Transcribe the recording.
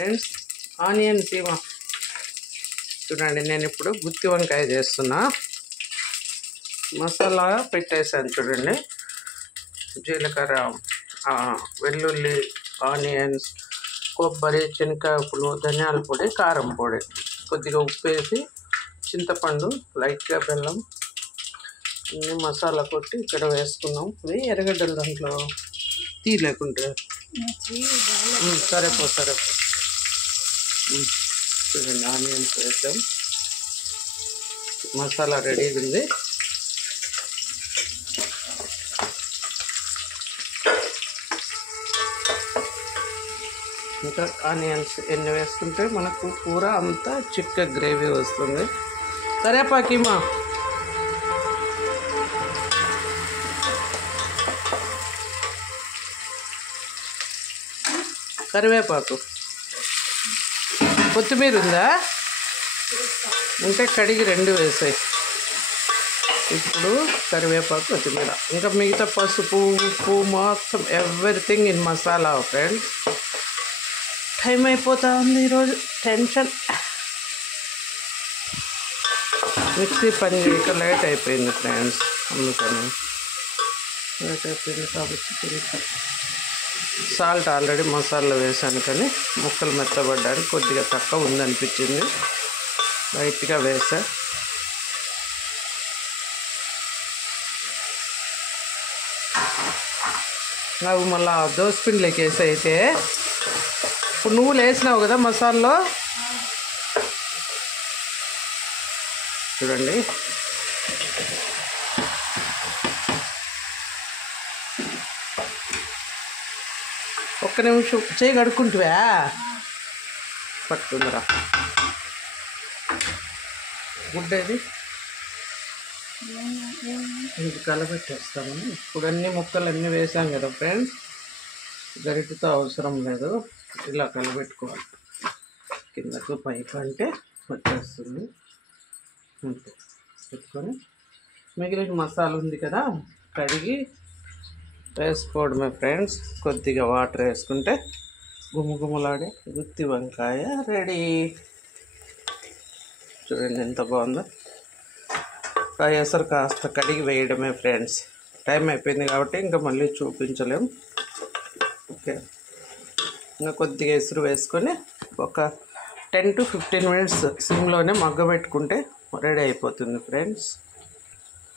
Friends. Onion Seema చూడండి. నేను ఇప్పుడు గుత్తి వంకాయ చేస్తున్నా. మసాలా పెట్టేసాను చూడండి. జీలకర్ర, వెల్లుల్లి, ఆనియన్స్, కొబ్బరి, శనగపప్పులు, ధనియాల పొడి, కారం పొడి, కొద్దిగా ఉప్పు వేసి, చింతపండు, లైట్గా బెల్లం అన్నీ మసాలా కొట్టి ఇక్కడ వేసుకున్నాం. ఇవి ఎర్రగడ్డలు దాంట్లో తీ లేకుంటే సరేపో చూడండి. ఆనియన్స్ వేసాం. మసాలా రెడీగా ఉంది. ఇంకా ఆనియన్స్ ఎన్ని వేసుకుంటే మనకు కూర అంతా చిక్క గ్రేవీ వస్తుంది. కరివేపాకిమా కరివేపాకు, కొత్తిమీర ఉందా అంటే కడిగి 2 వేసాయి. ఇప్పుడు కరివేపాకు, కొత్తిమీర, ఇంకా మిగతా పసుపు, ఉప్పు, మొత్తం everything in masala friends. Time అయిపోతా ఉంది ఈరోజు. టెన్షన్. మిక్సీ పని చేయక లేట్ అయిపోయింది ఫ్రెండ్స్. అందుకని లేట్ అయిపోయింది కాబట్టి సాల్ట్ ఆల్రెడీ మసాలా వేసాను, కానీ ముక్కలు మెత్తబడ్డానికి కొద్దిగా తక్కువ ఉందనిపించింది. లైట్గా వేసా. అవి మళ్ళీ దోసపిండిలోకి వేసి అయితే ఇప్పుడు నువ్వులు వేసినావు కదా మసాలాలో చూడండి. ఒక్క నిమిషం చేయి కడుక్కుంటువా పట్టుకుందరా. గుడ్డేది ఇంక కలబెట్టేస్తామని. ఇప్పుడు అన్ని ముక్కలు అన్నీ వేసాం కదా ఫ్రెండ్స్. గరిటెతో అవసరం లేదు, ఇలా కలబెట్టుకోవాలి. కిందకు పైకి అంటే వచ్చేస్తుంది. అంతే పెట్టుకొని మిగిలిన మసాలా ఉంది కదా కడిగి వేసుకోవడమే ఫ్రెండ్స్. కొద్దిగా వాటర్ వేసుకుంటే గుమగుమలాడే గుత్తి వంకాయ రెడీ. చూడండి ఎంత బాగుందో. ఎసరు కాస్త కడిగి వేయడమే ఫ్రెండ్స్. టైం అయిపోయింది కాబట్టి ఇంకా మళ్ళీ చూపించలేం. ఓకే, ఇంకా కొద్దిగా ఎసురు వేసుకొని ఒక 10 to 15 minutes సిమ్లోనే మగ్గబెట్టుకుంటే రెడీ అయిపోతుంది ఫ్రెండ్స్.